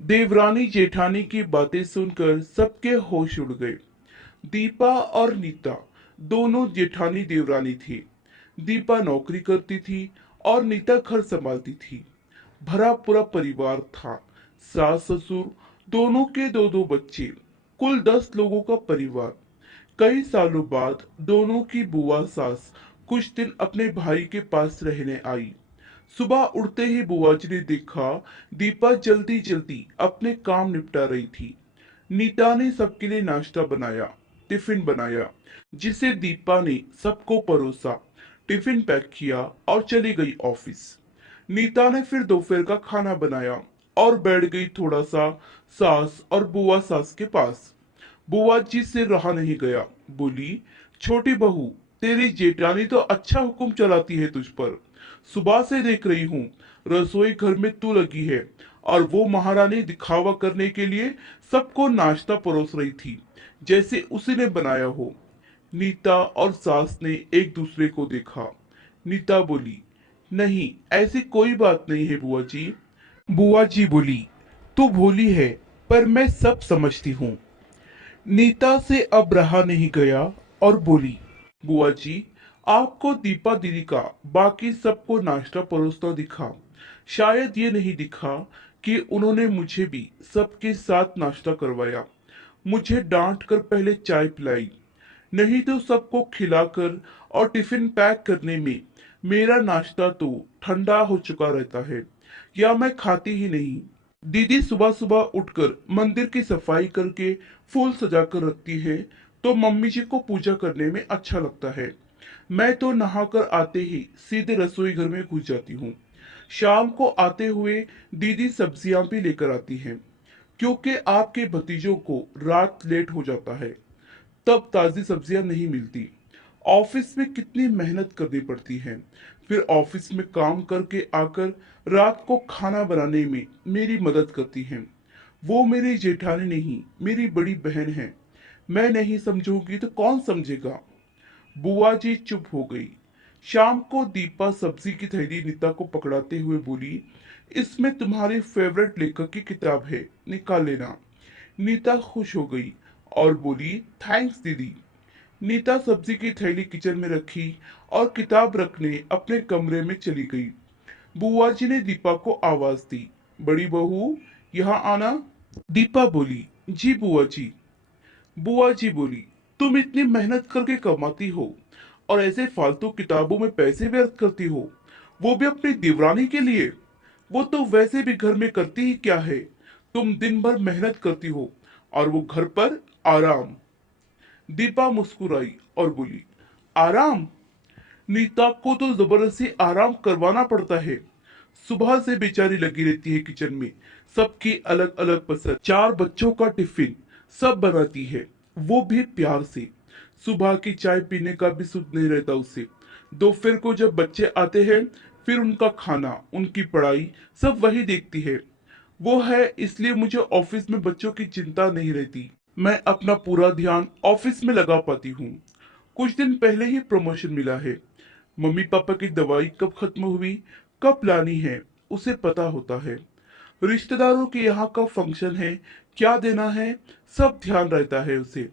देवरानी जेठानी की बातें सुनकर सबके होश उड़ गए। दीपा और नीता दोनों जेठानी देवरानी थी। दीपा नौकरी करती थी और नीता घर संभालती थी। भरा पूरा परिवार था। सास ससुर दोनों के दो दो बच्चे, कुल 10 लोगों का परिवार। कई सालों बाद दोनों की बुआ सास कुछ दिन अपने भाई के पास रहने आई। सुबह उठते ही बुआ जी ने देखा दीपा जल्दी जल्दी अपने काम निपटा रही थी। नीता ने सबके लिए नाश्ता बनाया, टिफिन बनाया, जिसे दीपा ने सबको परोसा। टिफिन पैक किया और चली गई ऑफिस। नीता ने फिर दोपहर का खाना बनाया और बैठ गई थोड़ा सा सास और बुआ सास के पास। बुआ जी से रहा नहीं गया, बोली, छोटी बहू, तेरी जेठानी तो अच्छा हुक्म चलाती है तुझ पर। सुबह से देख रही हूँ रसोई घर में तू लगी है और वो महारानी दिखावा करने के लिए सबको नाश्ता परोस रही थी, जैसे उसी ने बनाया हो। नीता और सास ने एक दूसरे को देखा। नीता बोली, नहीं, ऐसी कोई बात नहीं है बुआ जी। बुआ जी बोली, तू भोली है, पर मैं सब समझती हूँ। नीता से अब रहा नहीं गया और बोली, बुआ जी, आपको दीपा दीदी का बाकी सबको नाश्ता परोसता दिखा। शायद ये नहीं दिखा कि उन्होंने मुझे भी सबके साथ नाश्ता करवाया, मुझे डांट कर पहले चाय पिलाई। नहीं तो सबको खिलाकर और टिफिन पैक करने में मेरा नाश्ता तो ठंडा हो चुका रहता है, या मैं खाती ही नहीं। दीदी सुबह सुबह उठकर मंदिर की सफाई करके फूल सजा कर रखती है, तो मम्मी जी को पूजा करने में अच्छा लगता है। मैं तो नहाकर आते ही सीधे रसोई घर में घुस जाती हूँ। शाम को आते हुए दीदी सब्जियां भी लेकर आती हैं, क्योंकि आपके भतीजों को रात लेट हो जाता है, तब ताजी सब्जियां नहीं मिलती। ऑफिस में कितनी मेहनत करनी पड़ती है, फिर ऑफिस में काम करके आकर रात को खाना बनाने में मेरी मदद करती हैं। वो मेरी जेठानी नहीं, मेरी बड़ी बहन है। मैं नहीं समझूंगी तो कौन समझेगा। बुआ जी चुप हो गई। शाम को दीपा सब्जी की थैली नीता को पकड़ाते हुए बोली, इसमें तुम्हारी फेवरेट लेखक की किताब है, निकाल लेना। नीता खुश हो गई और बोली, थैंक्स दीदी। नीता सब्जी की थैली किचन में रखी और किताब रखने अपने कमरे में चली गई। बुआ जी ने दीपा को आवाज दी, बड़ी बहू, यहाँ आना। दीपा बोली, जी बुआ जी। बुआ जी बोली, तुम इतनी मेहनत करके कमाती हो और ऐसे फालतू किताबों में पैसे व्यर्थ करती हो, वो भी अपनी देवरानी के लिए। वो तो वैसे भी घर में करती ही क्या है, तुम दिन भर मेहनत करती हो और वो घर पर आराम। दीपा मुस्कुराई और बोली, आराम? नीता को तो जबरदस्ती आराम करवाना पड़ता है। सुबह से बेचारी लगी रहती है किचन में, सबकी अलग अलग पसंद, 4 बच्चों का टिफिन सब बनाती है, वो भी प्यार से। सुबह की चाय पीने का भी सुध नहीं रहता उसे। दोपहर को जब बच्चे आते हैं, फिर उनका खाना, उनकी पढ़ाई सब वही देखती है। वो है, इसलिए मुझे ऑफिस में बच्चों की चिंता नहीं रहती। मैं अपना पूरा ध्यान ऑफिस में लगा पाती हूँ। कुछ दिन पहले ही प्रमोशन मिला है। मम्मी पापा की दवाई कब खत्म हुई, कब लानी है, उसे पता होता है। रिश्तेदारों के यहाँ का फंक्शन है, क्या देना है, सब ध्यान रहता है उसे।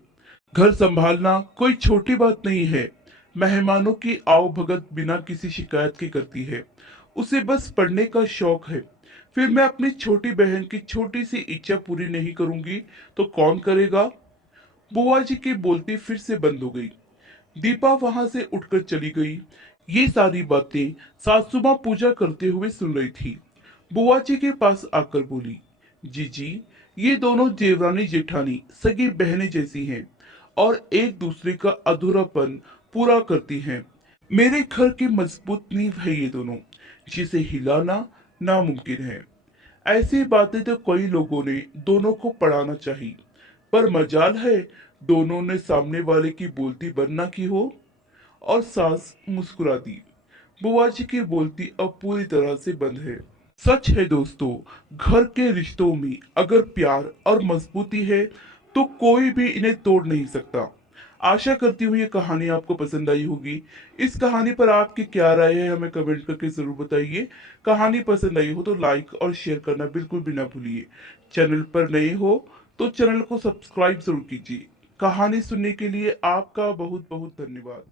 घर संभालना कोई छोटी बात नहीं है। मेहमानों की आओ भगत बिना किसी शिकायत के करती है। उसे बस पढ़ने का शौक है। फिर मैं अपनी छोटी बहन की छोटी सी इच्छा पूरी नहीं करूंगी तो कौन करेगा। बुआ जी की बोलती फिर से बंद हो गई। दीपा वहां से उठकर चली गई। ये सारी बातें सासू माँ पूजा करते हुए सुन रही थी। बुआ जी के पास आकर बोली, जीजी, ये दोनों देवरानी जेठानी सगी बहनें जैसी हैं और एक दूसरे का अधूरापन पूरा करती हैं। मेरे घर की मजबूत नींव है ये दोनों, जिसे हिलाना नामुमकिन है। ऐसी बातें तो कई लोगों ने दोनों को पढ़ाना चाहिए, पर मजाल है दोनों ने सामने वाले की बोलती बंद ना की हो। और सास मुस्कुरा दी। बुआ जी की बोलती अब पूरी तरह से बंद है। सच है दोस्तों, घर के रिश्तों में अगर प्यार और मजबूती है तो कोई भी इन्हें तोड़ नहीं सकता। आशा करती हूँ ये कहानी आपको पसंद आई होगी। इस कहानी पर आपकी क्या राय है हमें कमेंट करके जरूर बताइए। कहानी पसंद आई हो तो लाइक और शेयर करना बिल्कुल भी ना भूलिए। चैनल पर नए हो तो चैनल को सब्सक्राइब जरूर कीजिए। कहानी सुनने के लिए आपका बहुत बहुत धन्यवाद।